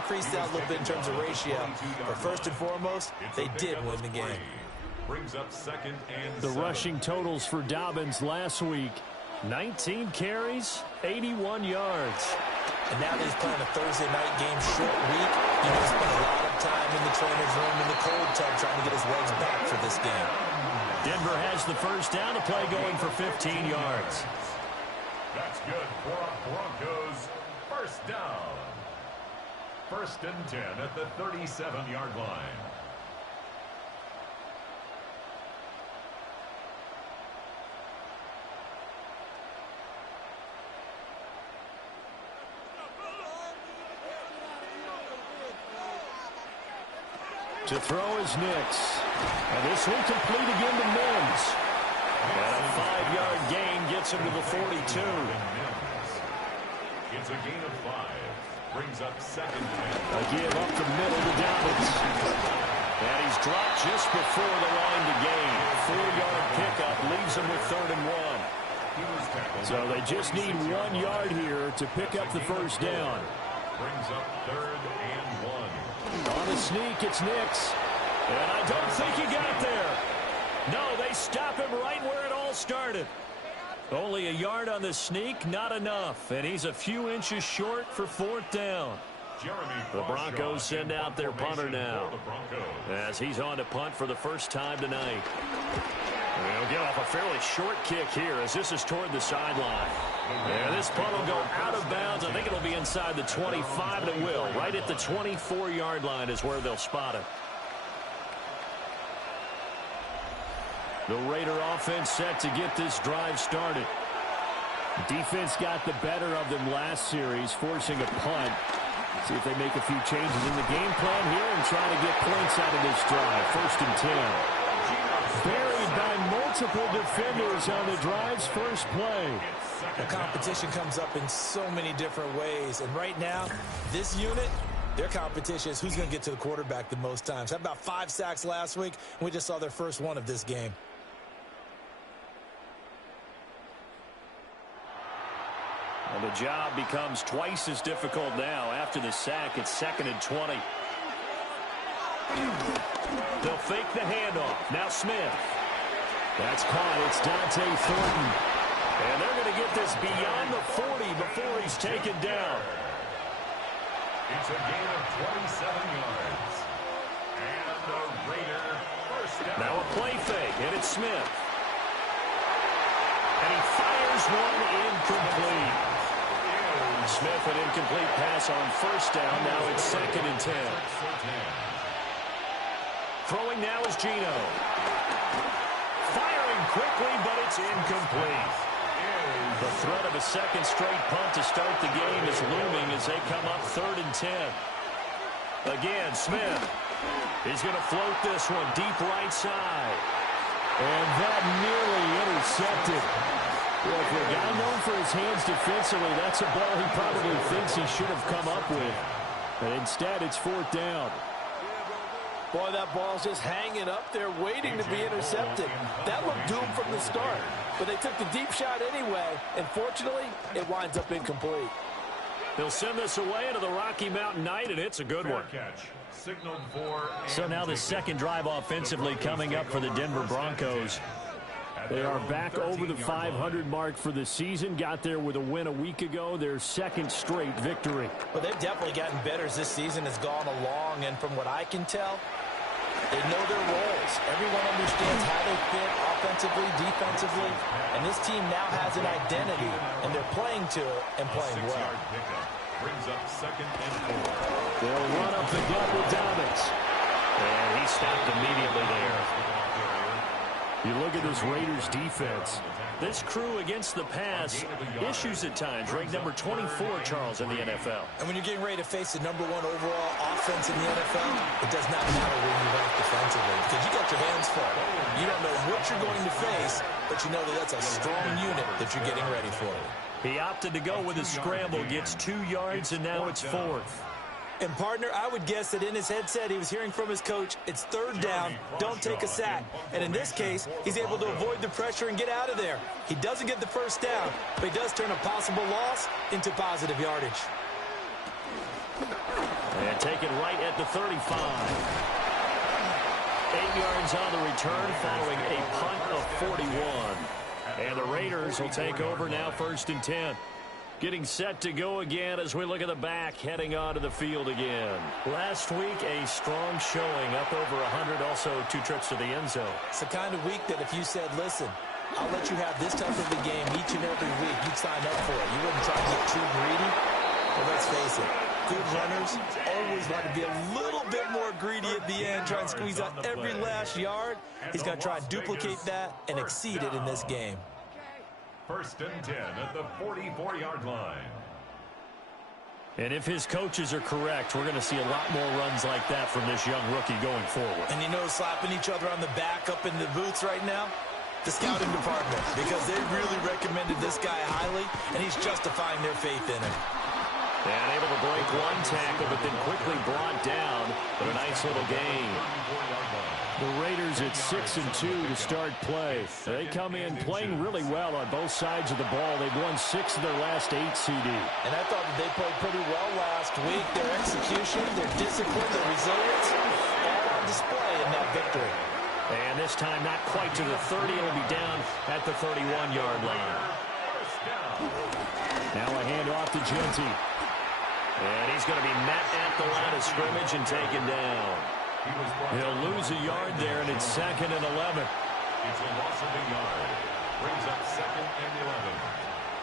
increased that a little bit in terms of ratio. But first and foremost, they did win the game. Brings up second and the rushing totals for Dobbins last week. 19 carries, 81 yards. And now that he's playing a Thursday night game, short week, you know, he spent a lot of time in the trainer's room in the cold tub trying to get his legs back for this game. Denver has the first down, the play going for 15 yards. That's good for a Broncos first down. First and 10 at the 37-yard line. To throw is Nix. And this one complete again to Mims. And a 5-yard gain gets him to the 42. It's a gain of 5. Brings up second. A give up the middle to Dobbins. And he's dropped just before the line to gain. 4-yard pickup leaves him with 3rd and 1. So they just need 1 yard here to pick up the first down. Brings up 3rd and 1. On a sneak, it's Nix. And I don't think he got there. No, they stop him right where it all started. Only a yard on the sneak, not enough. And he's a few inches short for 4th down. The Broncos send out their punter now, as he's on to punt for the first time tonight. He'll get off a fairly short kick here as this is toward the sideline. And this punt will go out of bounds. I think it'll be inside the 25, and it will. Right at the 24-yard line is where they'll spot it. The Raider offense set to get this drive started. Defense got the better of them last series, forcing a punt. See if they make a few changes in the game plan here and try to get points out of this drive. 1st and 10. Buried by multiple defenders on the drive's first play. The competition comes up in so many different ways. And right now, this unit, their competition is who's going to get to the quarterback the most times. Had about 5 sacks last week, and we just saw their first one of this game. And the job becomes twice as difficult now. After the sack, it's 2nd and 20. They'll fake the handoff. Now Smith. That's caught. It's Dante Thornton. And they're going to get this beyond the 40 before he's taken down. It's a gain of 27 yards. And the Raider first down. Now a play fake, and it's Smith. And he fires one incomplete. Smith, an incomplete pass on first down. Now it's 2nd and 10. Throwing now is Geno. Firing quickly, but it's incomplete. The threat of a second straight punt to start the game is looming as they come up 3rd and 10. Again, Smith. He's going to float this one deep right side. And that nearly intercepted. Well, for a guy known for his hands defensively, that's a ball he probably thinks he should have come up with. But instead, it's 4th down. Boy, that ball's just hanging up there waiting to be intercepted. That looked doomed from the start. But they took the deep shot anyway, and fortunately, it winds up incomplete. They'll send this away into the Rocky Mountain night, and it's a good one. So now the second drive offensively coming up for the Denver Broncos. They are back over the 500 mark for the season. Got there with a win a week ago. Their 2nd straight victory. Well, they've definitely gotten better as this season has gone along. And from what I can tell, they know their roles. Everyone understands how they fit offensively, defensively. And this team now has an identity. And they're playing to it and playing well. Brings up 2nd and 4. They'll run up the gut with Dobbins. And he stopped immediately there. You look at this Raiders defense. This crew against the pass, issues at times. Ranked number 24, Charles, in the NFL. And when you're getting ready to face the #1 overall offense in the NFL, it does not matter where you rank defensively because you got your hands full. You don't know what you're going to face, but you know that that's a strong unit that you're getting ready for. He opted to go with a scramble, gets 2 yards, and now it's 4th. And, partner, I would guess that in his headset he was hearing from his coach, it's 3rd down, don't take a sack. And in this case, he's able to avoid the pressure and get out of there. He doesn't get the first down, but he does turn a possible loss into positive yardage. And take it right at the 35. 8 yards on the return following a punt of 41. And the Raiders will take over now, 1st and 10. Getting set to go again as we look at the back, heading onto the field again. Last week, a strong showing, up over 100, also 2 trips to the end zone. It's the kind of week that if you said, listen, I'll let you have this type of a game each and every week, you'd sign up for it. You wouldn't try to get too greedy. But let's face it, good runners always want to be a little bit more greedy at the end, try and squeeze out every last yard. He's going to try and duplicate that and exceed it in this game. 1st and 10 at the 44-yard line. And if his coaches are correct, we're going to see a lot more runs like that from this young rookie going forward. And you know, slapping each other on the back up in the booths right now, the scouting department, because they really recommended this guy highly, and he's justifying their faith in him. And able to break one tackle, but then quickly brought down. But a nice little gain. The Raiders at 6-2 to start play. They come in playing really well on both sides of the ball. They've won 6 of their last 8 CD. And I thought that they played pretty well last week. Their execution, their discipline, their resilience, all on display in that victory. And this time not quite to the 30. It'll be down at the 31-yard line. Now a handoff to Genty. And he's going to be met at the line of scrimmage and taken down. He'll lose a yard there, and it's 2nd and 11. It's a loss of a yard. Brings up 2nd and 11.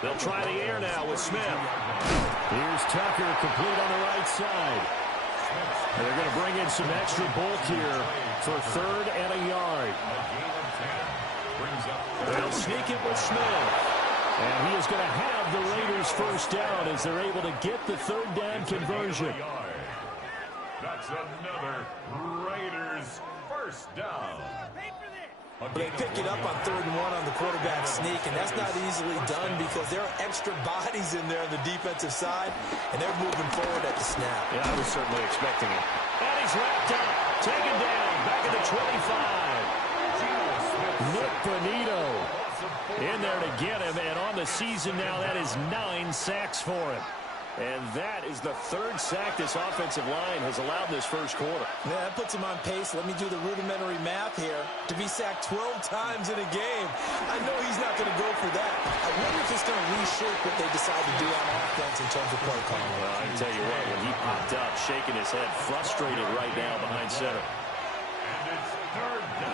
They'll try the air now with Smith. Here's Tucker, complete on the right side. And they're going to bring in some extra bulk here for 3rd and a yard. They'll sneak it with Smith. And he is going to have the Raiders' first down as they're able to get the 3rd down conversion. That's another Raiders first down. They pick it up on 3rd and 1 on the quarterback sneak, and that's not easily done because there are extra bodies in there on the defensive side, and they're moving forward at the snap. Yeah, I was certainly expecting it. And he's wrapped up, taken down, back at the 25. Nick Bonito in there to get him, and on the season now, that is 9 sacks for him. And that is the 3rd sack this offensive line has allowed this first quarter. Yeah, that puts him on pace. Let me do the rudimentary math here. To be sacked 12 times in a game, I know he's not going to go for that. I wonder if it's going to reshape what they decide to do on offense in terms of play calling. Well, I can tell you what, when he popped up, shaking his head, frustrated right now behind center.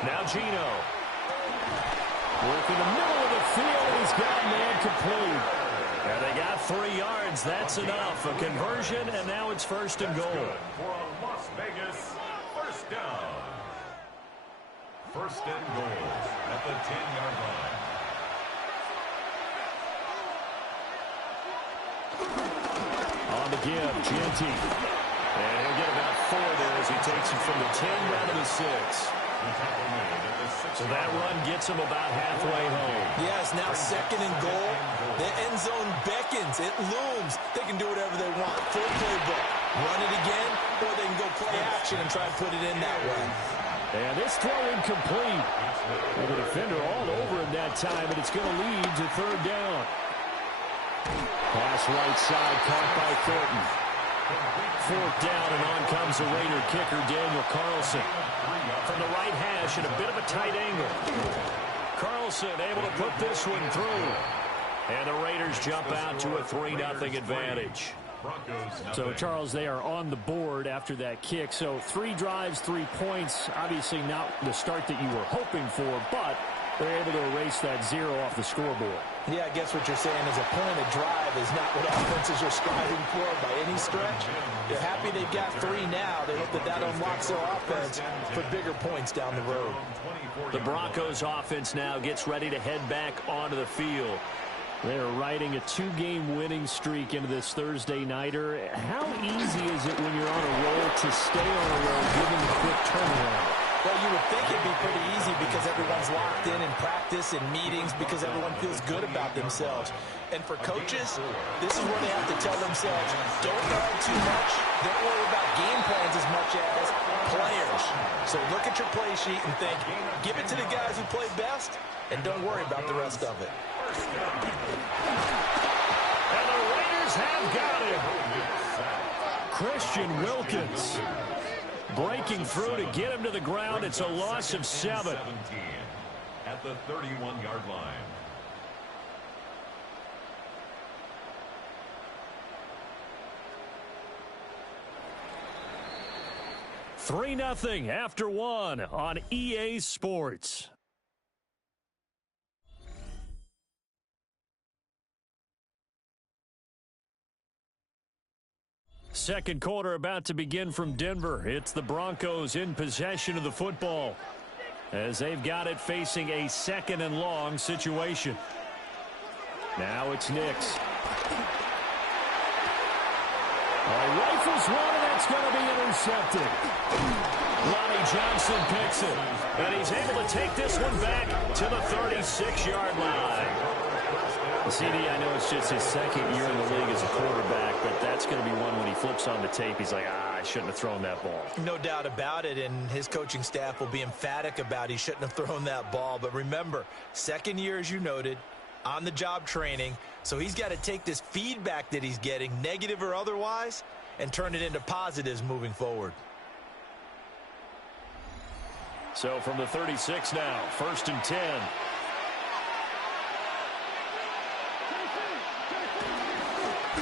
Now Gino. Work in the middle of the field, and he's got a man complete. And they got 3 yards. That's enough. A conversion, and now it's 1st and goal. For a Las Vegas first down. 1st and goal at the 10-yard line. On the give, Genty. And he'll get about 4 there as he takes it from the 10 down to the 6. So that run gets him about halfway home. Yes, now 2nd and goal. The end zone beckons. It looms. They can do whatever they want. Full playbook. Run it again, or they can go play action and try and put it in that way. And this throw incomplete. Well, the defender all over him that time, and it's going to lead to 3rd down. Pass right side, caught by Thornton. 4th down, and on comes the Raider kicker, Daniel Carlson. From the right hash at a bit of a tight angle. Carlson able to put this one through. And the Raiders jump out to a 3-0 advantage. So, Charles, they are on the board after that kick. So 3 drives, 3 points. Obviously not the start that you were hoping for, but they're able to erase that 0 off the scoreboard. Yeah, I guess what you're saying is a point of drive is not what offenses are striving for by any stretch. They're happy they've got 3 now. They hope that that unlocks their offense for bigger points down the road. The Broncos offense now gets ready to head back onto the field. They're riding a 2-game winning streak into this Thursday nighter. How easy is it when you're on a roll to stay on a roll given the quick turnaround? Well, you would think it'd be pretty easy because everyone's locked in practice and meetings because everyone feels good about themselves. And for coaches, this is where they have to tell themselves, don't guard too much. Don't worry about game plans as much as players. So look at your play sheet and think, give it to the guys who play best, and don't worry about the rest of it. And the Raiders have got him. Christian Wilkins breaking through to get him to the ground. It's a loss of 7. At the 31-yard line. 3-0 after 1 on EA Sports. Second quarter about to begin from Denver. It's the Broncos in possession of the football as they've got it facing a 2nd and long situation. Now it's Nix. Rifles one, and that's going to be intercepted. Lonnie Johnson picks it, and he's able to take this one back to the 36-yard line. CD, I know it's just his 2nd year in the league as a quarterback, but that's going to be one when he flips on the tape, he's like, I shouldn't have thrown that ball. No doubt about it, and his coaching staff will be emphatic about he shouldn't have thrown that ball. But remember, 2nd year, as you noted, on-the-job training, so he's got to take this feedback that he's getting, negative or otherwise, and turn it into positives moving forward. So from the 36 now, 1st and 10.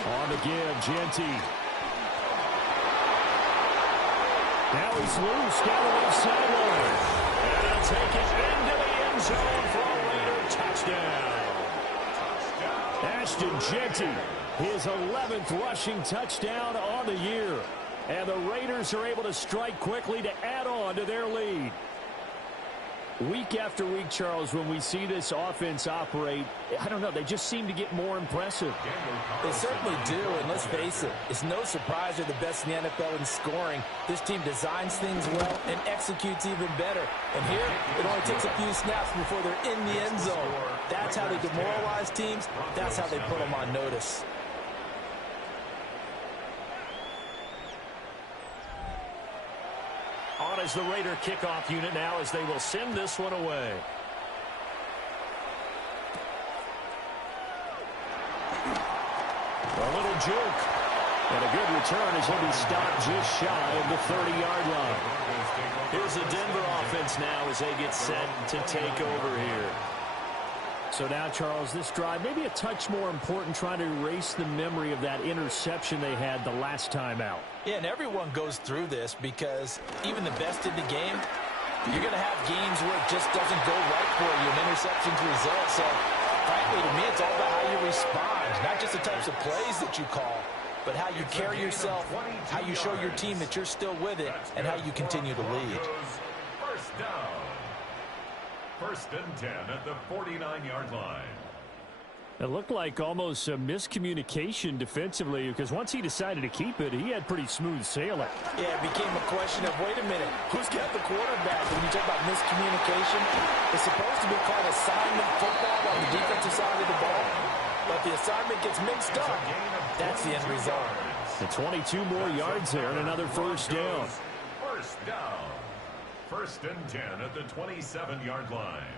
On the give, Genty. Now he's loose down the left sideline. And he'll take it into the end zone for a Raider touchdown. Ashton Genty, his 11th rushing touchdown on the year. And the Raiders are able to strike quickly to add on to their lead. Week after week, Charles, when we see this offense operate, I don't know, they just seem to get more impressive. They certainly do, and let's face it, it's no surprise they're the best in the NFL in scoring. This team designs things well and executes even better. And here, it only takes a few snaps before they're in the end zone. That's how they demoralize teams. That's how they put them on notice. On as the Raider kickoff unit now as they will send this one away. A little juke. And a good return as he'll be stopped just shy of the 30-yard line. Here's the Denver offense now as they get set to take over here. So now, Charles, this drive maybe a touch more important, trying to erase the memory of that interception they had the last time out. Yeah, and everyone goes through this because even the best in the game, you're going to have games where it just doesn't go right for you, and interceptions result. So, frankly, to me, it's all about how you respond, not just the types of plays that you call, but how you carry yourself, how you show your team that you're still with it, and how you continue to lead. First down. 1st and 10 at the 49-yard line. It looked like almost a miscommunication defensively because once he decided to keep it, he had pretty smooth sailing. Yeah, it became a question of, wait a minute, who's got the quarterback? When you talk about miscommunication, it's supposed to be called assignment football on the defensive side of the ball. But the assignment gets mixed up. That's the end result. The 22 more yards there and another first down. First down. 1st and 10 at the 27-yard line.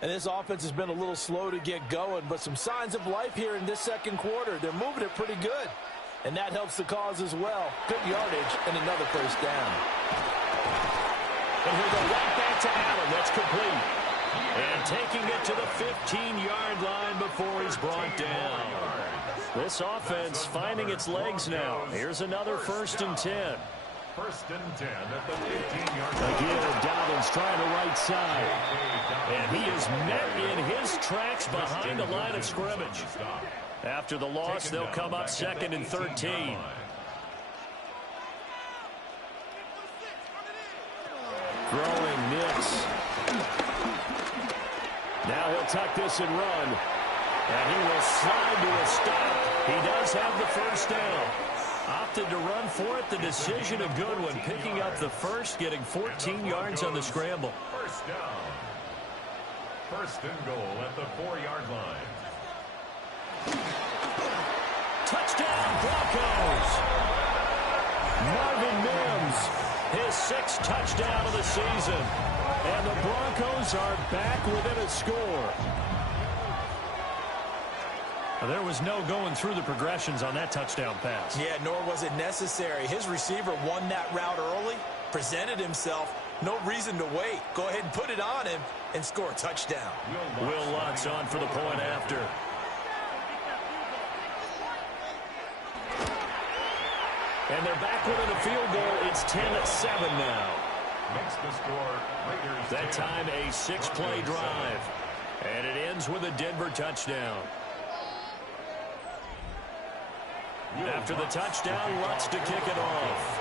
And this offense has been a little slow to get going, but some signs of life here in this 2nd quarter. They're moving it pretty good, and that helps the cause as well. Good yardage and another first down. And he'll go right back to Allen. That's complete. And taking it to the 15-yard line before he's brought down. This offense finding its legs now. Here's another 1st and 10. 1st and 10 at the 15-yard line. Again, Dobbins trying the right side. And he is met in his tracks behind the line of scrimmage. After the loss, they'll come up 2nd and 13. Throwing Nix. Now he'll tuck this and run. And he will slide to a stop. He does have the first down. Opted to run for it. The decision a good one. Picking up the first, getting 14 yards on the scramble. First down. 1st and goal at the 4-yard line. Touchdown, Broncos. Marvin Mims, his 6th touchdown of the season. And the Broncos are back within a score. There was no going through the progressions on that touchdown pass. Yeah, nor was it necessary. His receiver won that route early, presented himself. No reason to wait. Go ahead and put it on him and score a touchdown. Will Lutz on for the point after. And they're back within a field goal. It's 10-7 now. Makes the score. Raiders that time a 6-play drive. And it ends with a Denver touchdown. After the touchdown, Lutz to kick it off.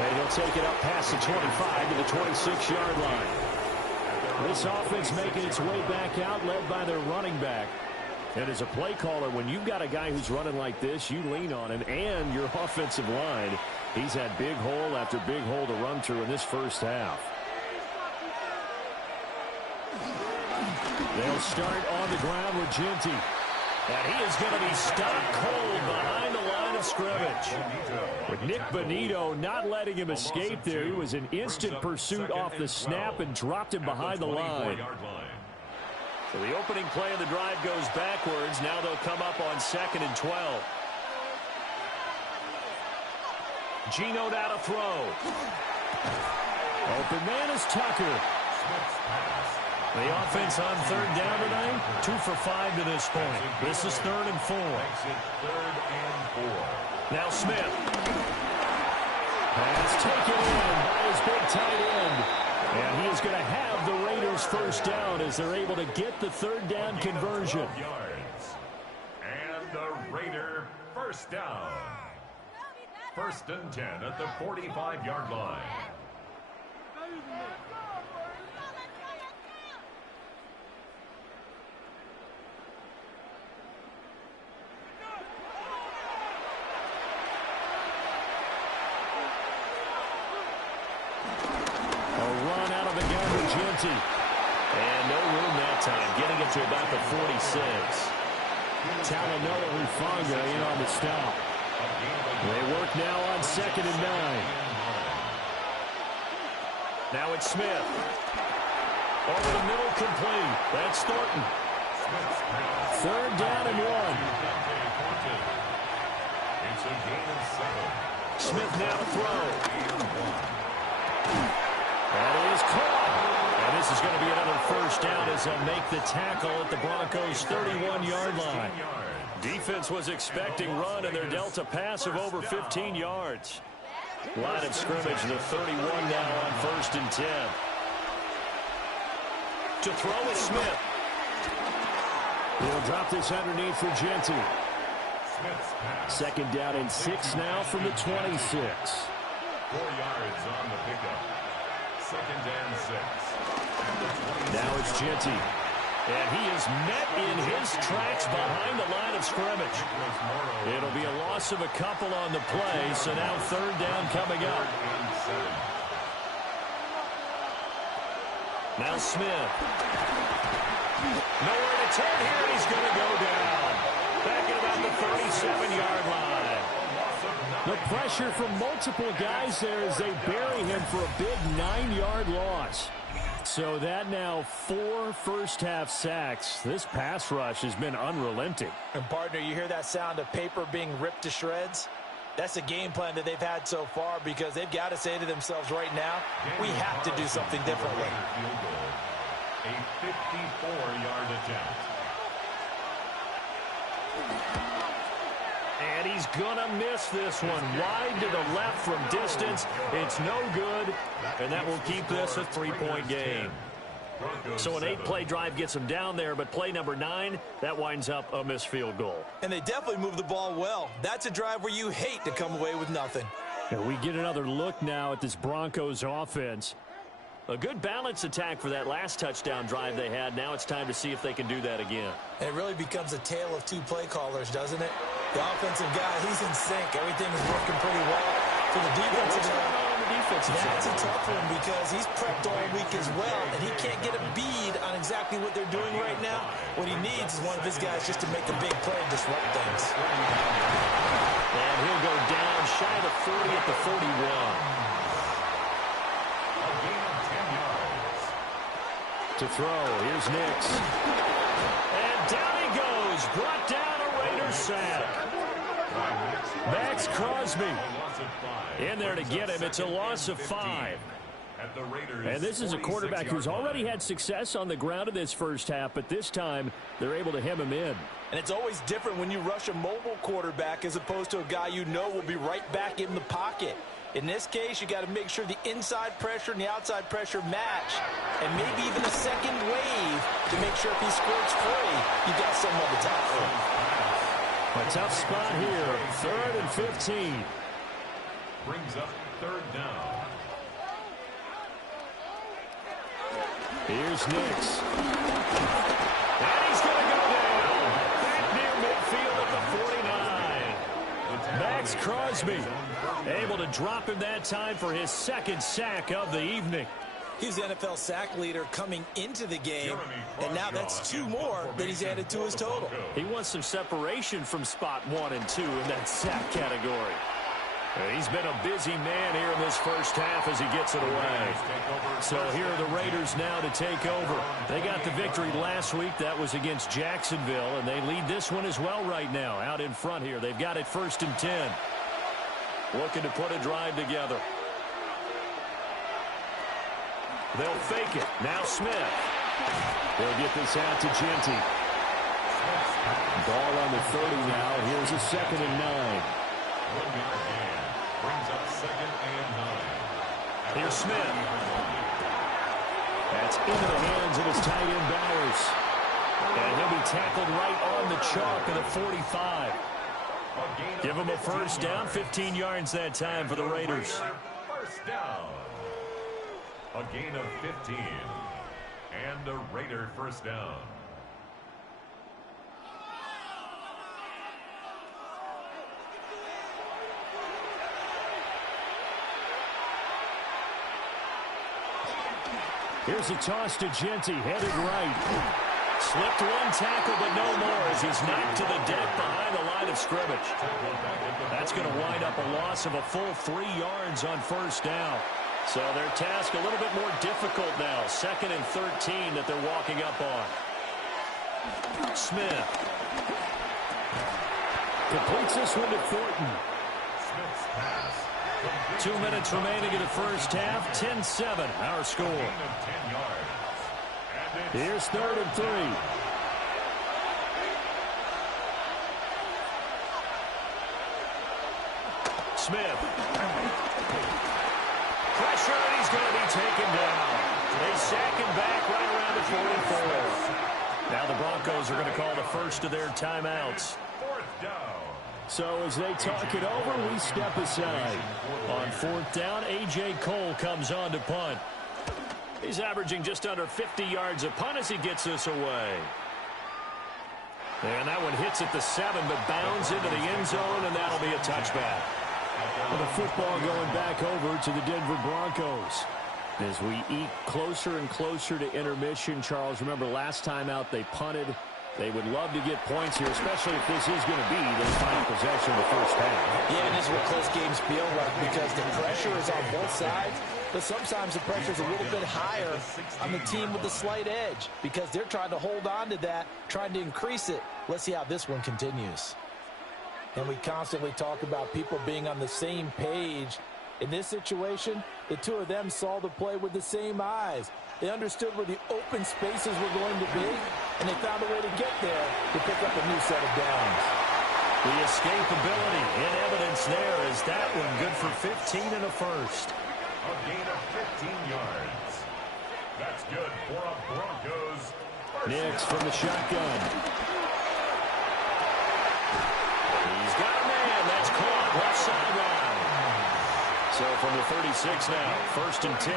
And he'll take it up past the 25 to the 26-yard line. This offense making its way back out, led by their running back. And as a play caller, when you've got a guy who's running like this, you lean on him and your offensive line. He's had big hole after big hole to run through in this first half. They'll start on the ground with Ginty. And he is going to be stopped cold behind the line of scrimmage. With Nick Bonito not letting him escape there, he was in instant pursuit off the snap and dropped him behind the line. So the opening play of the drive goes backwards. Now they'll come up on 2nd and 12. Geno now to throw. Open man is Tucker. The offense on 3rd down tonight, 2 for 5 to this point. This is 3rd and 4. Now Smith. Pass taken in by his big tight end. And he is going to have the Raiders first down as they're able to get the 3rd down conversion. And the Raider first down. 1st and 10 at the 45-yard line. And no room that time, getting it to about the 46. Talanoa Hufanga in on the stop. They work now on 2nd and 9. Now it's Smith. Over the middle, complete. That's Thornton. 3rd down and 1. It's a gain of 7. Smith now to throw. That is caught. And this is going to be another first down as they'll make the tackle at the Broncos' 31-yard line. Defense was expecting run, and they're dealt a pass of over 15 yards. Line of scrimmage, the 31 now on 1st and 10. To throw is Smith. He'll drop this underneath for Ginty. 2nd down and 6 now from the 26. 4 yards on the pickup. 2nd and 6. Now it's Ginty. And he is met in his tracks behind the line of scrimmage. It'll be a loss of a couple on the play, so now 3rd down coming up. Now Smith. Nowhere to turn here, and he's going to go down. Back at about the 37-yard line. The pressure from multiple guys there as they bury him for a big 9-yard loss. So that now 4 first-half sacks. This pass rush has been unrelenting. And, partner, you hear that sound of paper being ripped to shreds? That's the game plan that they've had so far because they've got to say to themselves right now, we have to do something differently. A 54-yard attempt. And he's going to miss this one. Wide to the left from distance. It's no good. And that will keep this a 3-point game. So an 8-play drive gets them down there, but play number 9, that winds up a missed field goal. And they definitely moved the ball well. That's a drive where you hate to come away with nothing. And we get another look now at this Broncos offense. A good balance attack for that last touchdown drive they had. Now it's time to see if they can do that again. And it really becomes a tale of 2 play callers, doesn't it? The offensive guy, he's in sync. Everything is working pretty well. For the defensive guy, that's a tough one because he's prepped all week as well, and he can't get a bead on exactly what they're doing right now. What he needs is one of his guys just to make a big play and disrupt things. And he'll go down shy of the 40 at the 41. to throw. Here's Nix. And down he goes. Brought down a Raiders sack. Max Crosby in there to get him. It's a loss of 5. And this is a quarterback who's already had success on the ground in this first half, but this time they're able to hem him in. And it's always different when you rush a mobile quarterback as opposed to a guy you know will be right back in the pocket. In this case, you got to make sure the inside pressure and the outside pressure match, and maybe even a second wave to make sure if he squirts free, you got someone to tackle. A tough spot here. 3rd and 15. Brings up 3rd down. Here's Nix. And he's going to go down. Back near midfield at the 49. Max Crosby able to drop him that time for his 2nd sack of the evening. He's the NFL sack leader coming into the game, and now that's 2 more that he's added to his total. He wants some separation from spot 1 and 2 in that sack category. He's been a busy man here in this first half as he gets it away. So here are the Raiders now to take over. They got the victory last week. That was against Jacksonville, and they lead this one as well right now. Out in front here, they've got it 1st and 10. Looking to put a drive together. They'll fake it. Now Smith. They'll get this out to Genty. Ball on the 30 now. Here's a 2nd and 9. 1 yard gain. Brings up 2nd and 9. Here's Smith. That's into the hands of his tight end Bowers. And he'll be tackled right on the chalk of the 45. Give him a 1st down, 15 yards that time for the Raiders. 1st down. A gain of 15. And a Raider 1st down. Here's a toss to Genty, headed right. Slipped 1 tackle, but no more as he's knocked to the deck behind the line of scrimmage. That's going to wind up a loss of a full 3 yards on 1st down. So their task a little bit more difficult now. 2nd and 13 that they're walking up on. Smith. Completes this one to Thornton. Smith's pass. 2 minutes remaining in the first half. 10-7, our score. 10 yards. Here's 3rd and 3. Smith. Pressure, and he's going to be taken down. They sack him back right around the 44. Now the Broncos are going to call the first of their timeouts. 4th down. So as they talk it over, we step aside. On 4th down, A.J. Cole comes on to punt. He's averaging just under 50 yards a punt as he gets this away. And that one hits at the 7, but bounds into the end zone, and that'll be a touchback. Well, the football going back over to the Denver Broncos. As we eke closer and closer to intermission, Charles, remember last time out they punted. They would love to get points here, especially if this is going to be their final possession of the first half. Yeah, and this is what close games feel like because the pressure is on both sides, but sometimes the pressure is a little bit higher on the team with the slight edge because they're trying to hold on to that, trying to increase it. Let's see how this one continues. And we constantly talk about people being on the same page. In this situation, the two of them saw the play with the same eyes. They understood where the open spaces were going to be, and they found a way to get there to pick up a new set of downs. The escapability in evidence there is that one good for 15 and a first. A gain of 15 yards. That's good for a Broncos. Nix from the shotgun. He's got a man. That's caught left sideline. So from the 36 now, 1st and 10.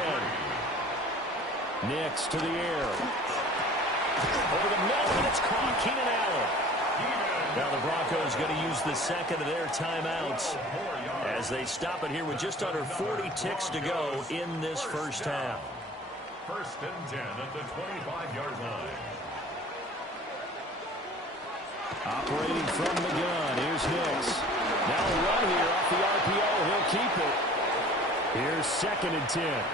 Nix to the air. Over the middle, and it's caught. Keenan Allen. Now the Broncos going to use the 2nd of their timeouts as they stop it here with just under 40 ticks to go in this first half. 1st and 10 at the 25-yard line. Operating from the gun, here's Nix. Now a run here off the RPO, he'll keep it. Here's 2nd and 10.